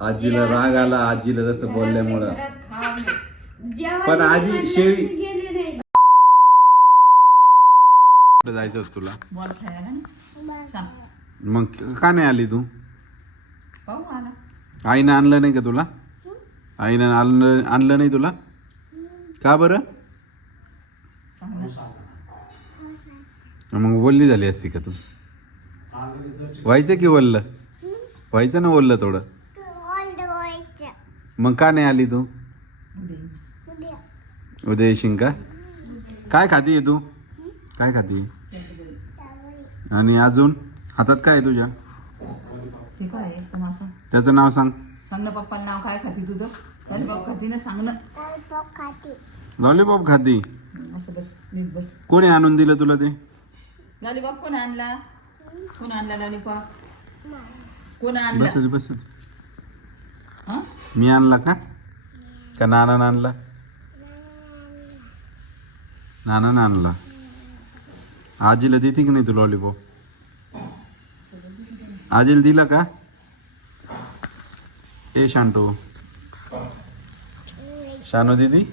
आजीला राग आला आजीला जसं बोलल्यामुळं. पण आजी शेळी कुठं जायचं होतं तुला? बॉल खेळायला. ना सांग. मग का नाही आली तू? पाहू आला. आईनं आणलं नाही का तुला? आईनं आणलं आणलं नाही तुला? का बरं? सांग ना मग बोलली झाली असती का तू? व्हायचं की बोललं व्हायचं ना बोललं थोडं. मग का नाही आली तू? उद्या येशील का काय खाती तू? काय खाती आणि अजून? हातात काय आहे तुझ्या? त्याचं नाव सांग. सांग ना पप्पाला नाव काय खाती तुझं लॉलीपॉप खाती ना सांग ना. लॉलीपॉप खाती? कोणी आणून दिलं तुला ते? लॉलीपॉप कोण आणला? कोण आणला लॉलीपॉप? कोण आणला? बस बस हा? मी आणला का? का नानानं आणला? नानानं आणला. आजीला देते की नाही तू लॉलीपॉप आजीला दिला का? ए शांटू शानू दीदी?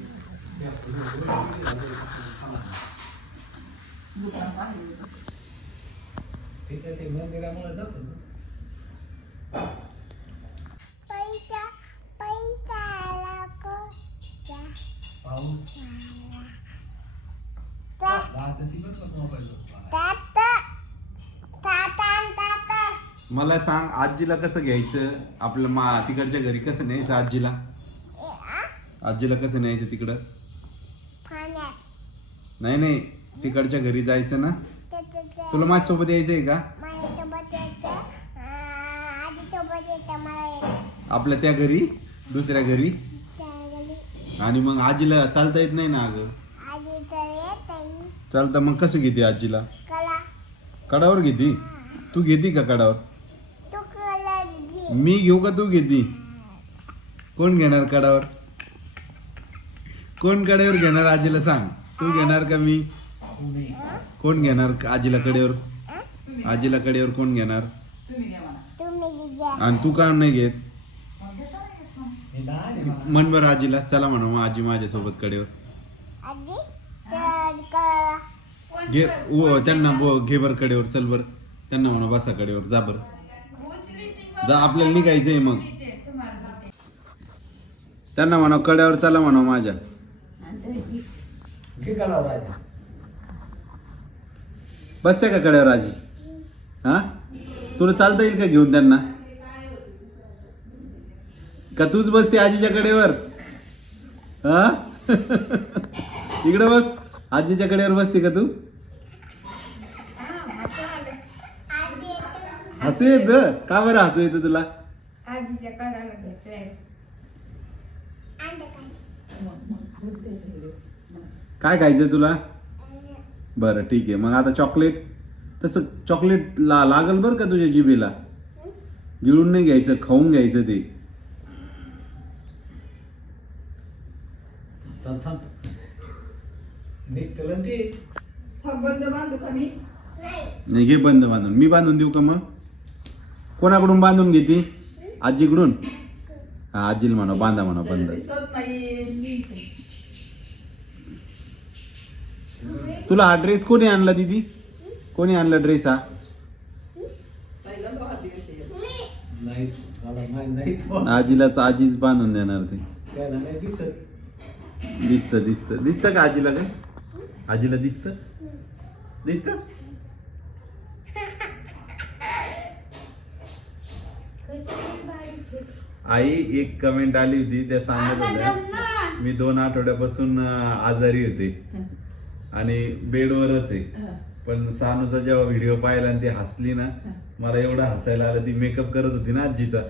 मला सांग आजीला कसं घ्यायचं? आपलं मा तिकडच्या घरी कसं न्यायचं आजीला? आजीला कसं न्यायचं तिकडं? नाही नाही तिकडच्या घरी जायचं ना? तुला माझ्यासोबत यायचं आहे का? आपल्या त्या घरी दुसऱ्या घरी? आणि मग आजीला चालता येत नाही ना अगं? चालतं मग कसं घेते आजीला? कडावर घेते? तू घेते का कडावर? मी घेऊ का तू घेते? कोण घेणार कडावर? कोण कड्यावर घेणार आजीला सांग? तू घेणार का मी? कोण घेणार आजीला कडेवर? आजीला कडेवर कोण घेणार? तुम्ही घ्या. म्हणा आणि तू का नाही घेत? बरं आजीला चला म्हणा मग आजी माझ्यासोबत कडेवर. घे त्यांना बो घे बर कडेवर चल बर. त्यांना म्हणा बसा कडेवर जा बर. जा आपल्याला निघायचंय मग. त्यांना म्हणा कड्यावर चला म्हणा माझ्या. बसते का कड्यावर आजी? हा? तुला चालता येईल का घेऊन त्यांना? का तूच बसते आजीच्या कडेवर हा? इकडे बघ. आजीच्या कडेवर बसते का तू? हसू येत का बरं हसू येतं तुला? काय? खायचं तुला? बरं ठीक आहे. मग आता चॉकलेट तसं चॉकलेट ला लागल बरं का तुझ्या जिभेला? गिळून नाही घ्यायचं खाऊन घ्यायचं ते. बंद बांधू का मी? नाही. घे बंद बांधून. मी बांधून देऊ का मग? कोणाकडून बांधून घेते? आजीकडून? हा आजीला म्हणा बांधा म्हणा बंद. दिसत नाही तुला हा ड्रेस कोणी आणला दीदी? कोणी आणला ड्रेस हा? पहिल्यांदा वाढदिवस आहे. आजीला तर आजीच बांधून देणार ते. दिसत दिसत. दिसत का आजीला काय? आजीला दिसत? दिसत? आई एक कमेंट आली होती त्या सांगत होत्या. मी दोन आठवड्यापासून आजारी होते. आणि बेडवरच आहे. पण सानूचा जेव्हा व्हिडिओ पाहिला आणि ती हसली ना मला एवढं हसायला आलं. ती मेकअप करत होती ना आजीचा.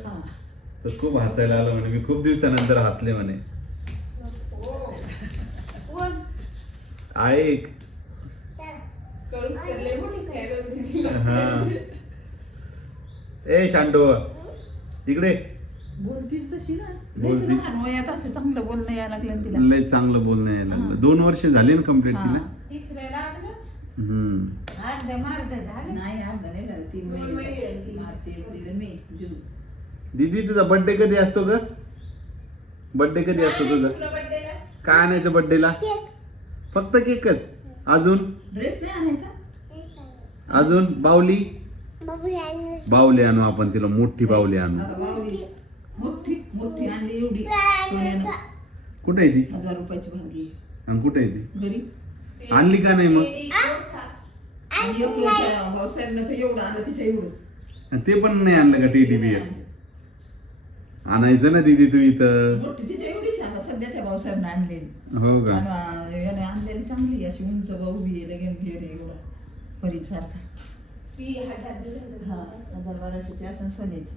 तर खूप हसायला आलं म्हणे. मी खूप दिवसानंतर हसले म्हणे. ऐक. हा. ए शांडो इकडे. बोलती. चांगलं बोलणं यायला लागलं तिला. लय चांगलं बोलणं यायला लागलं. दोन वर्ष झाले ना कंप्लीट. तिला. हम्म. दीदी तुझा बर्थडे कधी असतो ग? बर्थडे कधी असतो तुझा? ला? काय आणायचं बर्थडेला केक फक्त केकच. अजून? ड्रेस नाही आणायचा? अजून? बावली? बावली आणू आपण तिला मोठी बावली आणू. आता बाहुली मोठी मोठी आणली एवढी. सोन्यानं. कुठे आहे ती? हजार रुपयाची भावली आणि कुठे आहे ती? घरी. आणली का नाही मग? आणि एक वेळच्या भाऊसाहेबनं तर एवढं आलं तिच्या एवढं. आणि ते पण नाही आणलं का टेडी बियर आणायचं ना दीदी तू इथं. मोठी तिच्या एवढीच आता सध्या त्या भाऊसाहेबनं आणलेली. हो का? आणि आणलेली चांगली अशी उंच भाऊ बी आहे लगेच घेर आहे एवढा. परीसारखा हा हजार बाराशेची असं सोन्याची.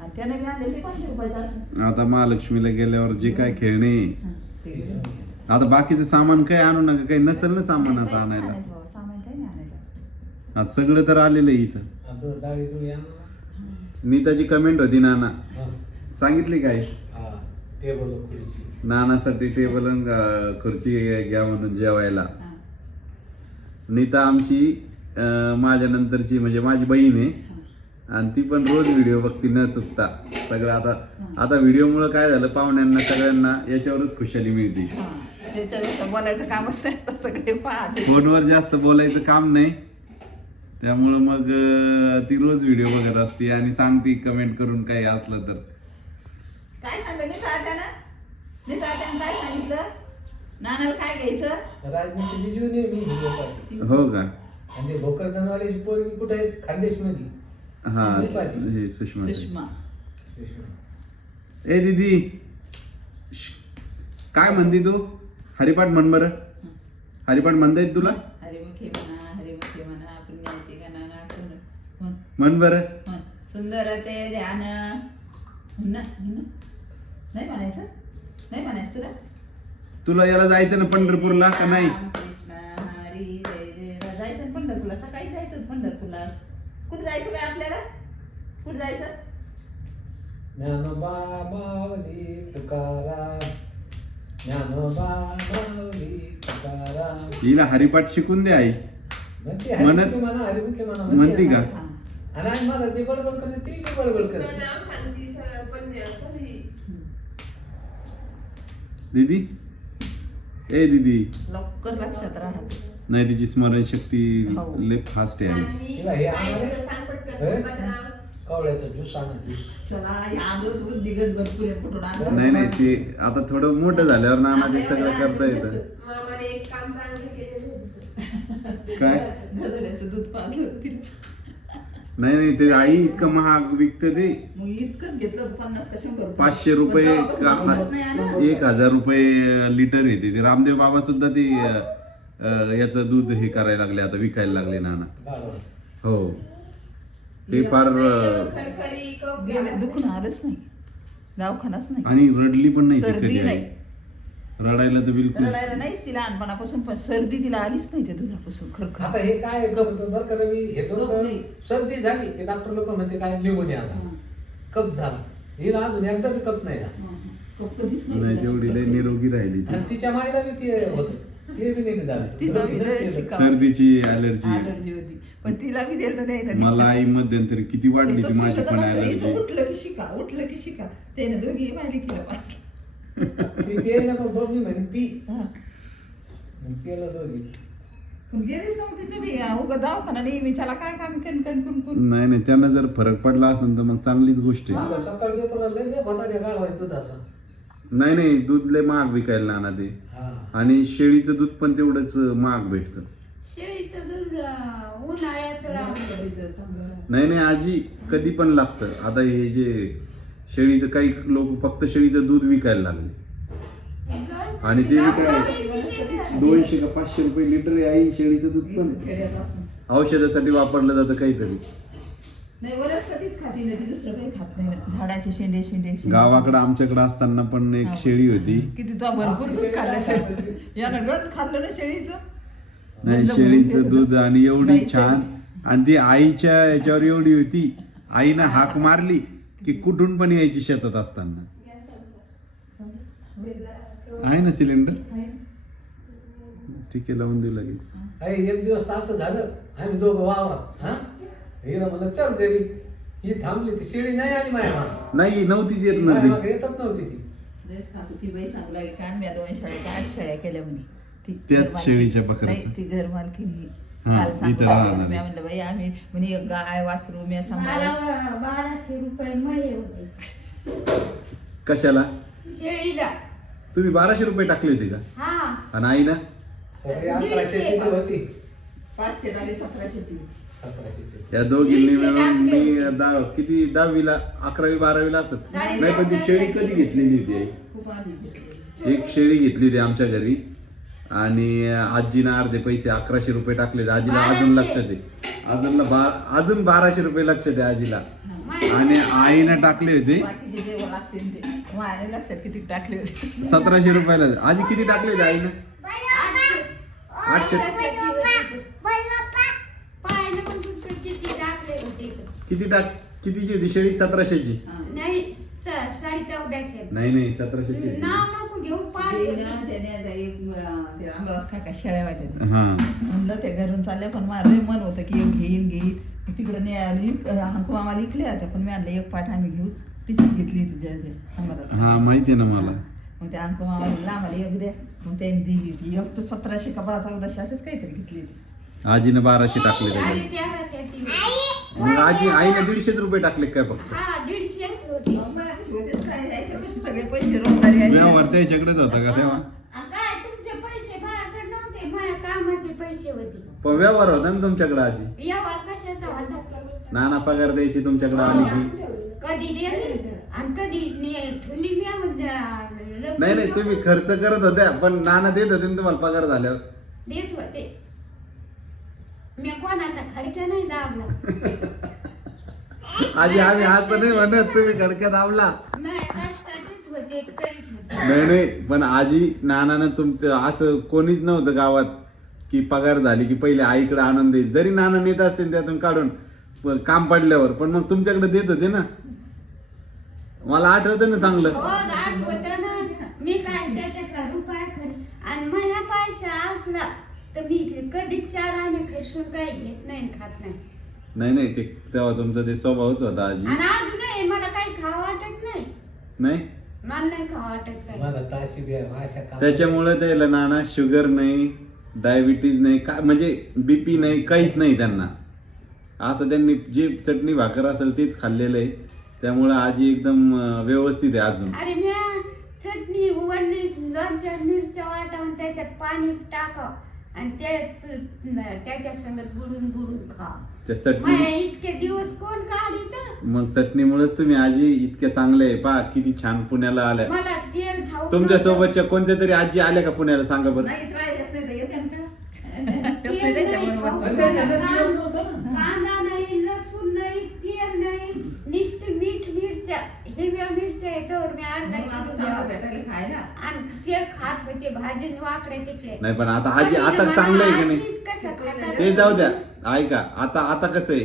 आणि त्याने बी आणले ते पाचशे रुपयाचं असं आता महालक्ष्मीला गेल्यावर जे काय खेळणे. आता बाकीचं सामान काय आणू नका काही नसेल ना सामान आता आणायला. आणायचं बाबा, सामान काही नाही आणायचं. आता सगळं तर आलेलं आहे इथं. नीताची कमेंट होती नाना. सांगितली काय? हा टेबल खुर्ची नानासाठी टेबल आणि, खुर्ची घ्या म्हणून जेवायला. नीता आमची माझ्या नंतरची म्हणजे माझी बहीण आहे. आणि ती पण रोज व्हिडिओ बघती न चुकता. सगळं आता आता व्हिडिओमुळे काय झालं पाहुण्यांना सगळ्यांना याच्यावरच खुशाली मिळते. बोलायचं सगळे फोनवर जास्त बोलायचं काम नाही. त्यामुळं मग ती रोज व्हिडिओ बघत असते आणि सांगते कमेंट करून काही असलं तर. काय नानाला काय घ्यायचं? जीव नाही मी हो का? आणि पोरगी कुठे आहे खानदेशमध्ये हा हे सुषमा. सुषमा. ए दीदी. काय म्हणती तू? हरिपाठ म्हण बरं. हरिपाठ म्हणता येत तुला? हरिमुखे म्हणा हरिमुखे म्हणा पुण्याची गणना म्हण, म्हण, म्हण बरं. म्हण. सुंदर ते ध्यान. म्हण ना, म्हण ना. नाही म्हणायचं? नाही म्हणायचं तुला? तुला याला जायचं ना पंढरपूरला का नाही? जायचं ना पंढरपूरला सकाळी जायचं पंढरपूरला कुठे जायचं बाई आपल्याला कुठे जायचं ज्ञानोबा माऊली तुकाराम ज्ञानोबा माऊली तुकाराम हिला हरिपाठ शिकून दे आई. म्हणते म्हणत- म्हणा म्हणा म्हणते का? आणि आज मला जे बडबड करते ती बी बडबड करते दीदी? ए दीदी. लवकर लक्षात राहत नाही तिची स्मरणशक्ती हो. लय फास्ट आहे. तिला हे आणाले कवळ्याचा ज्यूस आणा ज्यूस. चला दूध दिगत भरपूर आहे कुठून आणलं? नाही नाही ते आता थोडं मोठं झाल्यावर नाना ते सगळं करता येतं. काय? गजऱ्याचं दूध पाजलं होतं तिला. नाही नाही ते आई इतकं महाग विकतं ते. मग इतकंच घेतलं होतं पन्नास का शंभर पाचशे रुपये पण तेव्हापासून का वापरत नाही आलं. एक हजार रुपये लिटर येते ते. रामदेव बाबा सुद्धा ते अं, अं, याचं दूध हे करायला लागले आता विकायला लागले नाना. गाढवाचं. हो. ते फार अं, गेलं दुखणं आलंच नाही. दवाखानाच नाही. आणि रडली पण नाही ती सर्दी कधी आई. नाही. रडायला तर बिलकुल रडायला नाही तिला लहानपणापासून पण सर्दी तिला आलीच नाही त्या दुधापासून खर आता हे काय करतो बरं का रवी हे कप डोकं. सर्दी झाली की डॉक्टर लोक म्हणते काय निमोनिया आला. कप झाला. हिला अजून एकदा बी कप नाही झाला. कधीच नाही नाही तिला जेवढी लय. निरोगी राहिली ती. आणि तिच्या मायला बी ते होत. ते बी नीट झालं तिचा बी लय शिकावं. सर्दीची अलर्जी होती. पण तिला बी द्यायला नाही. मला आई मध्यंतरी किती वाढली तो माझी पण अलर्जी उठलं की शिका उठलं की शिका. त्याने दोघी माझी केलं पाच ती प्यायला मग बबली म्हणे पी हा. मग पियला दोघी पण गेलीच ना मग तिचं बी उगा दवाखाना नेहमी त्याला काय काम कन कन कुन कुन नाही नाही त्यांना जर फरक पडला असेल तर मग चांगलीच गोष्ट आहे मला सकाळी पेपरला लय लय भताड्या गाळवायचं दुधाचा नाही नाही दूध लय महाग विकायला नाना ते हा आणि शेळीचं दूध पण तेवढंच महाग भेटतं नाही नाही आजी कधी पण लागतं आता हे जे शेळीचं काही लोक फक्त शेळीचं दूध विकायला लागले. आणि ते बी काय दोनशे का पाचशे रुपये लिटर आहे आई शेळीचं दूध पण. औषधासाठी वापरलं जातं काहीतरी. झाडाचे शेंडे शेंडे. गावाकडं आमच्याकडे असताना पण एक शेळी होती. किती भरपूर खाल्लं शेळीचं. यानं गंज खाल्लं ना शेळीचं. नाही शेळीचं दूध आणि एवढी छान. आणि ती आईच्या याच्यावर एवढी होती. आईनं हाक मारली. की कुठून पण यायची शेतात असताना. आहे ना सिलेंडर? ठीक आहे लावून देऊ लगेच. अरे एक दिवस असं झालं. आम्ही दोघं वावरात हा? हिला म्हणलं चल घरी ही थांबली ती शेळी नाही आली माझ्या मागं. नाही नव्हती येत माझ्या मागं येतच नव्हती ती. ती बाई सांगू लागली का मी दोन शाळेत आठ शाळा केल्या म्हणे. ती त्याच शेळीच्या? नाही, ती घर मालकीनी काल मी. म्हणलं बाई आम्ही म्हणे गाय वासरू मी सांभाळ बारा बाराशे रुपये मध्ये होते. कशाला? शेळीला. तुम्ही बाराशे रुपये टाकले होते का? हा. आणि आई ना सगळी अकराशे तिथं होती. पाचशे आणि सतराशेची. सतराशेची. या दोघींनी दीडशे मिळून टाकले मी. दहा किती? दहावीला अकरावी बारावीला असत. नाही, पण ती शेळी कधी घेतलेली होती आई? खूप आधी घेतलेली. एक शेळी घेतली होती आमच्या घरी. आणि आजीनं अर्धे पैसे अकराशे रुपये टाकले होते. आजीला अजून. लक्षात आहे अजून बा- अजून बाराशे रुपये लक्षात आहे आजीला. आणि आईनं टाकले होते. लक्षात किती टाकले सतराशे रुपयाला. आजी किती टाकले होते आईनं? आठशे. किती टाकले होते? किती टाक कितीची होती? शेळी सतराशेची. साडे चौदाशे नाही नाही सतराशेची होती. नाव नको घेऊ ते पाय ना, त्याने आता एक अं, ते आंबाबाद काका शेळ्या वाटत. हा. म्हणलं ते घरून चालल्या पण माझं लय मन होतं की एक घेईन घेईन. तिकडं ने हंकू आम्हाला इकले होत्या पण मी आणलं एक पाठ आम्ही घेऊच तिचीच घेतली तुझ्या हा माहिती आहे ना मला. मग ते अंकू मामा म्हणलं आम्हाला एक द्या. मग त्यांनी दिली ती एक तर सतराशे का बारा चौदाशे असंच काहीतरी घेतली ती आजीनं बाराशे टाकले तेराशे ती. मग आजी आईनं दीडशेच रुपये टाकले काय फक्त? हा सगळे पैसे. व्यवहार त्याच्याकडेच होता का तेव्हा? आणि काय तुमचे पैसे माझ्याकडे नव्हते माझ्या कामाचे पैसे होते. पण व्यवहार होता ना तुमच्याकडे आजी? व्यवहार कशाचा होता? नाना पगार द्यायची तुमच्याकडे आली की? कधी दिली आणि कधी ने- ठेवली मी म्हणजे, नाही नाही तुम्ही खर्च करत होत्या पण नाना देत होते ना तुम्हाला पगार झाल्यावर? देत होते. मी कोणाचा खडक्या नाही दाबला. आजी आम्ही आज तर नाही म्हणत तुम्ही खडक्यात आवला नाही कष्टाचेच होते नाही नाही पण आजी नानानं तुमचं असं कोणीच नव्हतं गावात की पगार झाली की पहिले आईकडे आणून देईल जरी नाना नेत असतील त्यातून काढून प- काम पडल्यावर पण मग तुमच्याकडे देत होते ना. मला आठवतं ना हो चांगलं ना. मी काय त्याच्याचा रुपया खरी आणि माझ्या पैसा असला. तर मी कधी चार आणि खर्चून काही घेत नाही आणि खात नाही. नाही नाही ते तेव्हा तुमचा ते स्वभावच होता आजी. आणि अजूनही मला काही खावं वाटत नाही. नाही? मला नाही खावं वाटत काही. ताशी त्याच्यामुळे त्याला नाना शुगर नाही डायबिटीज नाही काय म्हणजे बीपी नाही काहीच नाही त्यांना. असं त्यांनी जे चटणी भाकर असेल तेच खाल्लेलं आहे. त्यामुळे आजी एकदम अं, व्यवस्थित आहे अजून. अरे चटणी वरली दोन चार मिरच्या वाटावून त्याच्यात पाणी टाकाव. आणि तेच त्याच्या संगत बुडून बुडून खा त्या चटणी माझ्या इतके दिवस कोण काढित मग चटणीमुळेच तुम्ही आजी इतक्या चांगले आहे पा किती छान पुण्याला आल्या मला तेल ठाऊक तुमच्या. सोबतच्या कोणत्या तरी आजी आल्या का पुण्याला सांगा बरं नाही राहिलेच नाही तर येते ना का? तेल ते नाही, त्याच्याबरोबर ठाऊक पण त्याच्या नव्हतं. नशिबात नव्हतं ना. कांदा नाही लसूण नाही तेल नाही नुसती मीठ मिरच्या हिरव्या मिरच्या याच्यावर मी आता किलो चांगलं द्यावं. भेटायला खायला आणि ते खात होते भाजी वाकडे तिकडे. नाही पण आता आजी आता चांगलं आहे का नाही? आजीच कसं खातात. ते जाऊ द्या. ऐका आता आता कसं आहे?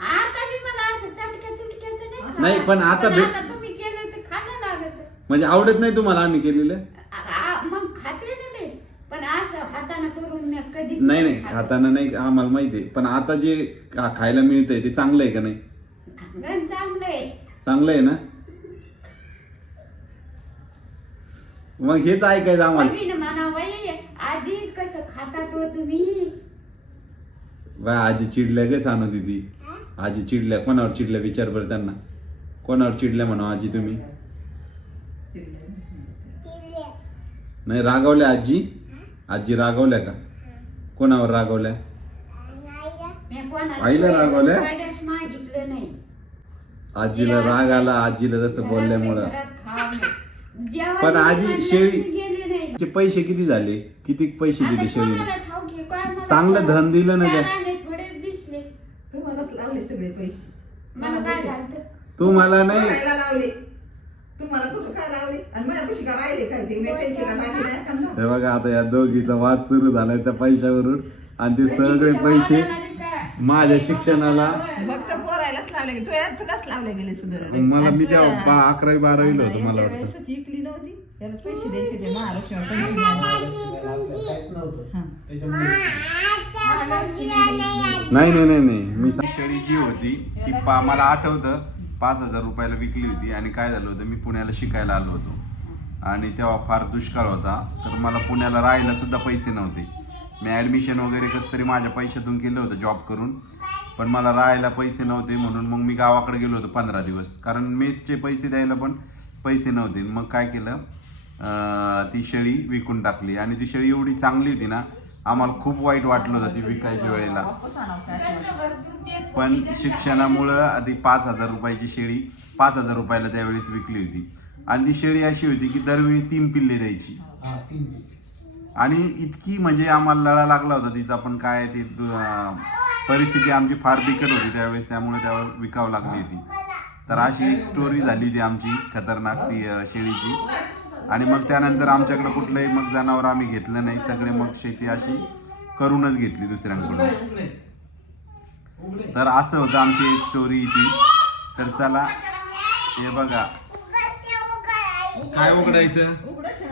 आता बी मला असं चटक्या चुटक्याचं नाही पण आता भेट- आता तुम्ही केलं तर खाणं लागत. म्हणजे आवडत नाही तुम्हाला आम्ही केलेलं? आ- आ- मग खाते ना ते. पण असं हाताने करून मी कधीच नाही नाही खात. हातानं नाही आम्हाला माहिती आहे. पण आता जे खा- खायला मिळतंय ते चांगलं आहे का नाही? चांगलं आहे. चांगलं आहे ना? मग हेच ऐकायचं आम्हाला. आधी कसं खातात हो तुम्ही? बा आजी चिडल्या गे सांगत ती आजी चिडल्या कोणावर चिडल्या विचार बरं त्यांना. कोणावर चिडल्या म्हणा आजी तुम्ही? नाही रागवल्या आजी? आजी रागवल्या का? कोणावर रागवल्या? मी कोणाला आईला रागवलंय? पैदास मागितलं नाही. आजीला राग आला आजीला जसं बोलल्यामुळं. घरात पण आजी शेळी- की गेले नाही. चे पैसे किती झाले? किती पैसे आता दिले शेळीने कोणाला ठाऊक आहे? काय मला चांगलं धन दिलं ना त्या? चाराने थोडे दिसले. तुम्हालाच लावले सगळे पैसे. मला काय झालं? तू मला नाही? खायला लावले? तुम्हाला कुठं काय लावले? आणि माझ्या पैसे का राहिले? काय ते मी काही केला टाकी नाही एखादा. हे बघा आता या दोघीचा वाद सुरू झालाय त्या पैशावरून. आणि ते सगळे पैसे माझ्या शिक्षणाला फक्त पोरायलाच लावले गेले. तू कस लावले गेले सुधारण मला मी तेव्हा बा- अकरावी बारावीला होतो मला वाटतं. इकली नव्हती. त्याला पैसे द्यायचे होते महालक्ष्मी महालक्ष्मीला आपलं काहीच नव्हतं. हा. त्याच्यामुळे नाही नाही नाही नाही. मी सा- शेळी जी होती ती पा मला आठवतं. पाच हजार रुपयाला विकली होती आणि काय झालं होतं मी पुण्याला शिकायला आलो होतो. आणि तेव्हा फार दुष्काळ होता तर मला पुण्याला राहायला सुद्धा पैसे नव्हते. मी ॲडमिशन वगैरे कसं तरी माझ्या पैशातून केलं होतं जॉब करून. पण मला राहायला पैसे नव्हते म्हणून मग मी गावाकडे गेलो होतो पंधरा दिवस. कारण मेसचे पैसे द्यायला पण पैसे नव्हते. मग काय केलं? ती शेळी विकून टाकली. आणि ती शेळी एवढी चांगली होती ना आम्हाला खूप वाईट वाटलं होतं ती विकायच्या वेळेला. पण शिक्षणामुळं आधी पाच हजार रुपयाची शेळी पाच हजार रुपयाला त्यावेळेस विकली होती. आणि ती शेळी अशी होती की दरवेळी तीन पिल्ले द्यायची. आणि इतकी म्हणजे आम्हाला लळा लागला होता तिचा पण काय ती परिस्थिती आमची फार बिकट होती त्यावेळेस त्यामुळे त्यावेळेस विकावं लागली होती. तर अशी एक स्टोरी झाली होती आमची खतरनाक ती शेळीची. आणि मग त्यानंतर आमच्याकडे कुठलंही मग जनावर आम्ही घेतलं नाही सगळे मग शेती अशी करूनच घेतली दुसऱ्यांकडून. तर असं होतं आमची एक स्टोरी ती. तर चला हे बघा. काय उघडायचं?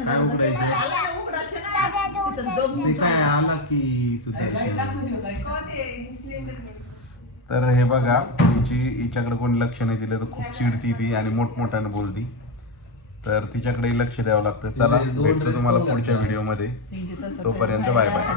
काय. उघडायचं? आला ना, उघडायचं ना. तिथं दम ते काय आला की सुदर्शन तर हे बघा हिची हिच्याकडे कोणी लक्ष नाही दिलं तर खूप चिडती ती आणि मोठमोठ्यानं बोलती. तर तिच्याकडे लक्ष द्यावं लागतं. चला भेटतो तुम्हाला पुढच्या? व्हिडिओमध्ये. तोपर्यंत बाय बाय.